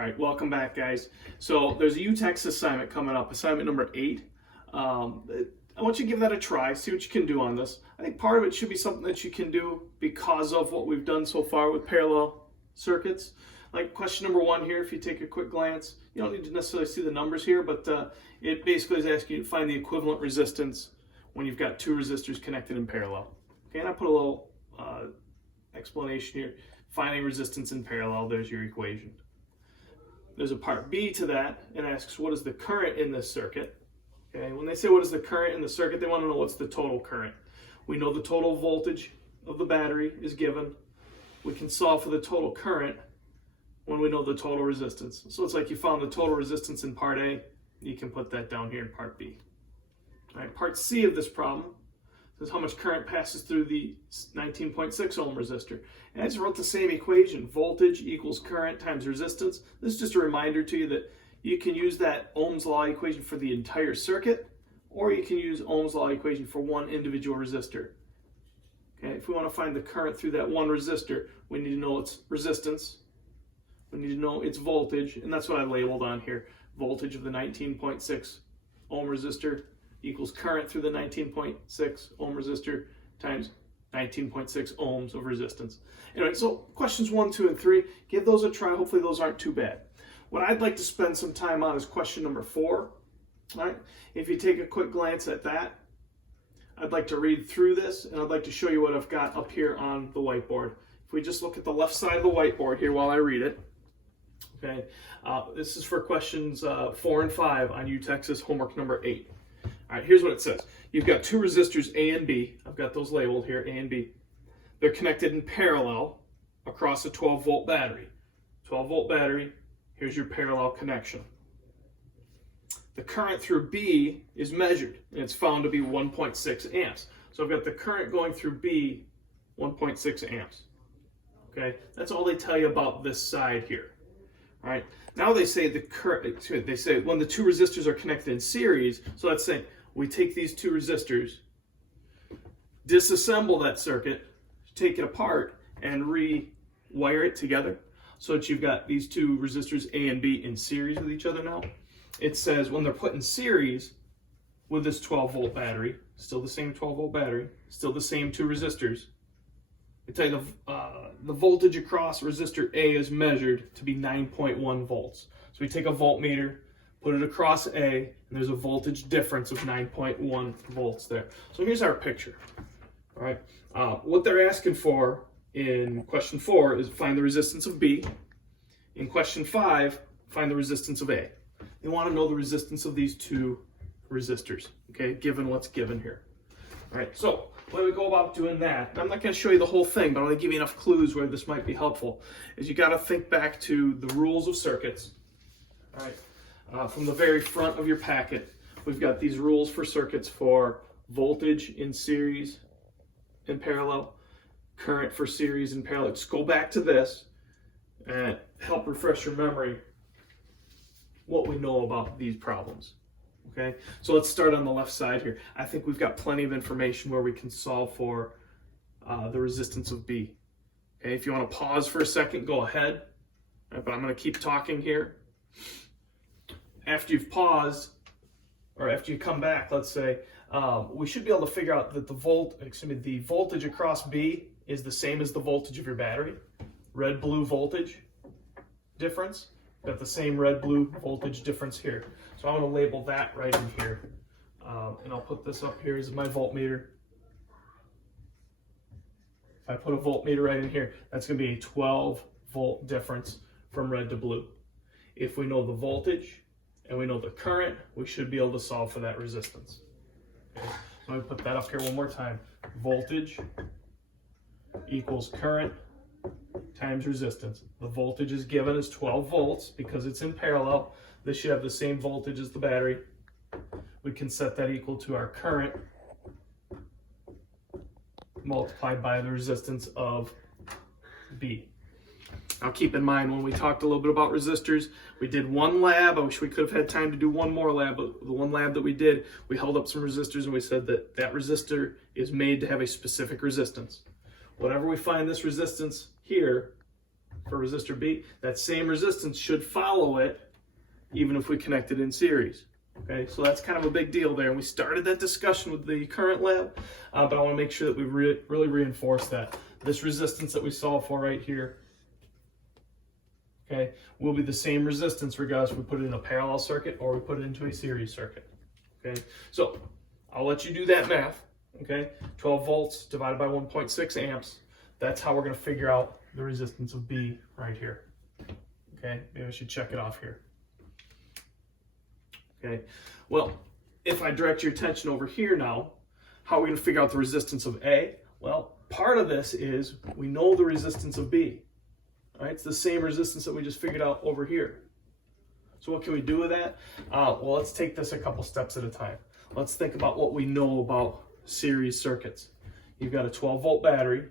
right, welcome back, guys. So there's a UTex assignment coming up, assignment number 8. I want you to give that a try, see what you can do on this. I think part of it should be something that you can do because of what we've done so far with parallel circuits. Like question number 1 here, if you take a quick glance, you don't need to necessarily see the numbers here, but it basically is asking you to find the equivalent resistance when you've got two resistors connected in parallel. Okay, and I put a little explanation here. Finding resistance in parallel, there's your equation. There's a part B to that, and asks what is the current in this circuit. Okay, when they say what is the current in the circuit, they want to know what's the total current. We know the total voltage of the battery is given. We can solve for the total current when we know the total resistance. So it's like you found the total resistance in part A, you can put that down here in part B. All right, part C of this problem is how much current passes through the 19.6 ohm resistor. And I just wrote the same equation, voltage equals current times resistance. This is just a reminder to you that you can use that Ohm's law equation for the entire circuit, or you can use Ohm's law equation for one individual resistor. Okay, if we want to find the current through that one resistor, we need to know its resistance, we need to know its voltage, and that's what I labeled on here. Voltage of the 19.6 ohm resistor equals current through the 19.6 ohm resistor times 19.6 ohms of resistance. Anyway, so questions 1, 2, and 3, give those a try. Hopefully those aren't too bad. What I'd like to spend some time on is question number 4. All right? If you take a quick glance at that, I'd like to read through this, and I'd like to show you what I've got up here on the whiteboard. If we just look at the left side of the whiteboard here while I read it, okay, this is for questions 4 and 5 on UTexas homework number 8. All right, here's what it says. You've got two resistors A and B. I've got those labeled here, A and B. They're connected in parallel across a 12-volt battery. 12-volt battery, here's your parallel connection. The current through B is measured, and it's found to be 1.6 amps. So I've got the current going through B, 1.6 amps. Okay, that's all they tell you about this side here. All right, now they say the current, they say when the two resistors are connected in series, so let's say we take these two resistors, disassemble that circuit, take it apart, and rewire it together so that you've got these two resistors A and B in series with each other now. It says when they're put in series with this 12-volt battery, still the same 12-volt battery, still the same two resistors, I tell you the voltage across resistor A is measured to be 9.1 volts. So we take a voltmeter, put it across A, and there's a voltage difference of 9.1 volts there. So here's our picture. All right. What they're asking for in question 4 is find the resistance of B. In question 5, find the resistance of A. They want to know the resistance of these two resistors, okay, given what's given here. All right, so when we go about doing that, I'm not going to show you the whole thing, but I'm going to give you enough clues where this might be helpful, is you got to think back to the rules of circuits. All right, from the very front of your packet, we've got these rules for circuits for voltage in series and parallel, current for series and parallel. Just go back to this and help refresh your memory what we know about these problems. Okay, so let's start on the left side here. I think we've got plenty of information where we can solve for the resistance of B. Okay, if you want to pause for a second, go ahead. Right, but I'm going to keep talking here. After you've paused, or after you come back, let's say, we should be able to figure out that the voltage across B is the same as the voltage of your battery. Red-blue voltage difference. Got the same red-blue voltage difference here. So I'm going to label that right in here. And I'll put this up here as my voltmeter. If I put a voltmeter right in here, that's going to be a 12-volt difference from red to blue. If we know the voltage and we know the current, we should be able to solve for that resistance. Okay. So let me put that up here one more time. Voltage equals current times resistance. The voltage is given as 12 volts because it's in parallel. This should have the same voltage as the battery. We can set that equal to our current multiplied by the resistance of B. Now keep in mind, when we talked a little bit about resistors, we did one lab. I wish we could have had time to do one more lab, but the one lab that we did, we held up some resistors and we said that that resistor is made to have a specific resistance. Whenever we find this resistance here, for resistor B, that same resistance should follow it even if we connect it in series. Okay, so that's kind of a big deal there. And we started that discussion with the current lab, but I want to make sure that we really reinforce that. This resistance that we solve for right here, okay, will be the same resistance regardless if we put it in a parallel circuit or we put it into a series circuit. Okay, so I'll let you do that math. Okay, 12 volts divided by 1.6 amps. That's how we're going to figure out the resistance of B right here. Okay, maybe I should check it off here. Okay, well, if I direct your attention over here now, how are we going to figure out the resistance of A? Well, part of this is we know the resistance of B. All right, it's the same resistance that we just figured out over here. So what can we do with that? Well, let's take this a couple steps at a time. Let's think about what we know about series circuits. You've got a 12-volt battery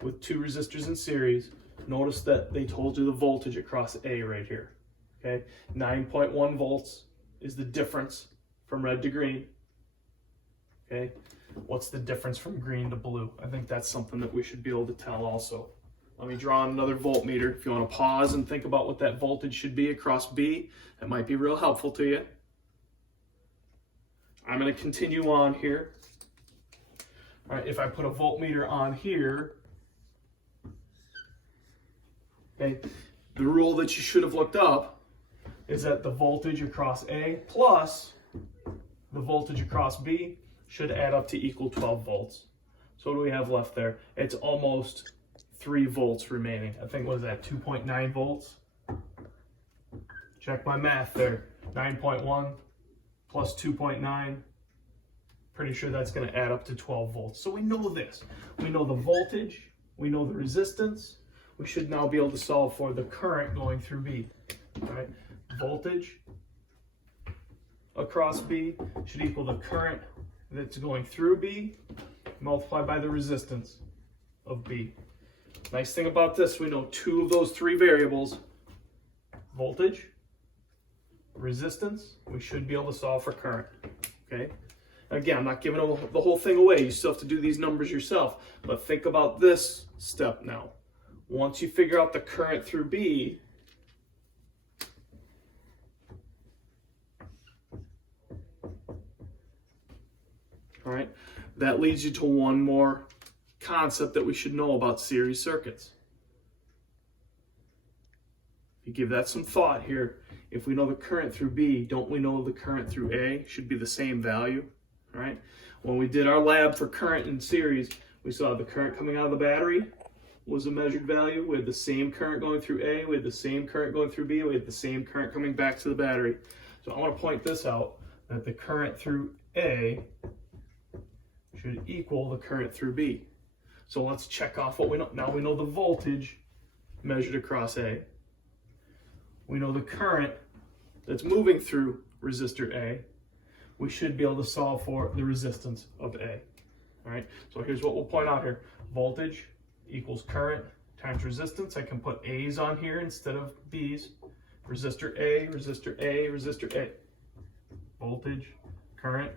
with 2 resistors in series. Notice that they told you the voltage across A right here. Okay, 9.1 volts is the difference from red to green. Okay, what's the difference from green to blue? I think that's something that we should be able to tell also. Let me draw on another voltmeter. If you want to pause and think about what that voltage should be across B, that might be real helpful to you. I'm going to continue on here. All right, if I put a voltmeter on here, okay, the rule that you should have looked up is that the voltage across A plus the voltage across B should add up to equal 12 volts. So what do we have left there? It's almost 3 volts remaining. I think, what is that, 2.9 volts? Check my math there. 9.1 plus 2.9. Pretty sure that's going to add up to 12 volts. So we know this. We know the voltage. We know the resistance. We should now be able to solve for the current going through B. All right? Voltage across B should equal the current that's going through B multiplied by the resistance of B. Nice thing about this, we know 2 of those 3 variables, voltage, resistance. We should be able to solve for current. Okay. Again, I'm not giving the whole thing away. You still have to do these numbers yourself. But think about this step now. Once you figure out the current through B, all right, that leads you to one more concept that we should know about series circuits. If you give that some thought here, if we know the current through B, don't we know the current through A should be the same value? All right. When we did our lab for current in series, we saw the current coming out of the battery was a measured value. We had the same current going through A, we had the same current going through B, we had the same current coming back to the battery. So I want to point this out, that the current through A should equal the current through B. So let's check off what we know. Now we know the voltage measured across A. We know the current that's moving through resistor A. We should be able to solve for the resistance of A. All right, so here's what we'll point out here. Voltage equals current times resistance. I can put A's on here instead of B's. Resistor A, resistor A, resistor A. Voltage, current,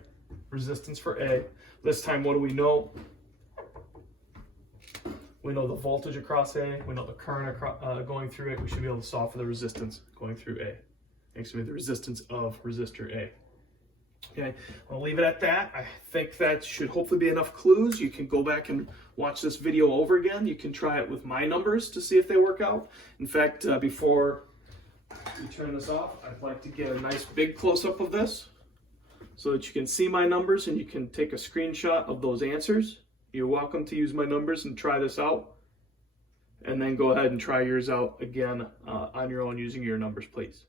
resistance for A. This time, what do we know? We know the voltage across A. We know the current going through it. We should be able to solve for the resistance going through A. Excuse me, the resistance of resistor A. Okay, I'll leave it at that. I think that should hopefully be enough clues. You can go back and watch this video over again. You can try it with my numbers to see if they work out. In fact, before we turn this off, I'd like to get a nice big close-up of this so that you can see my numbers and you can take a screenshot of those answers. You're welcome to use my numbers and try this out. And then go ahead and try yours out again on your own using your numbers, please.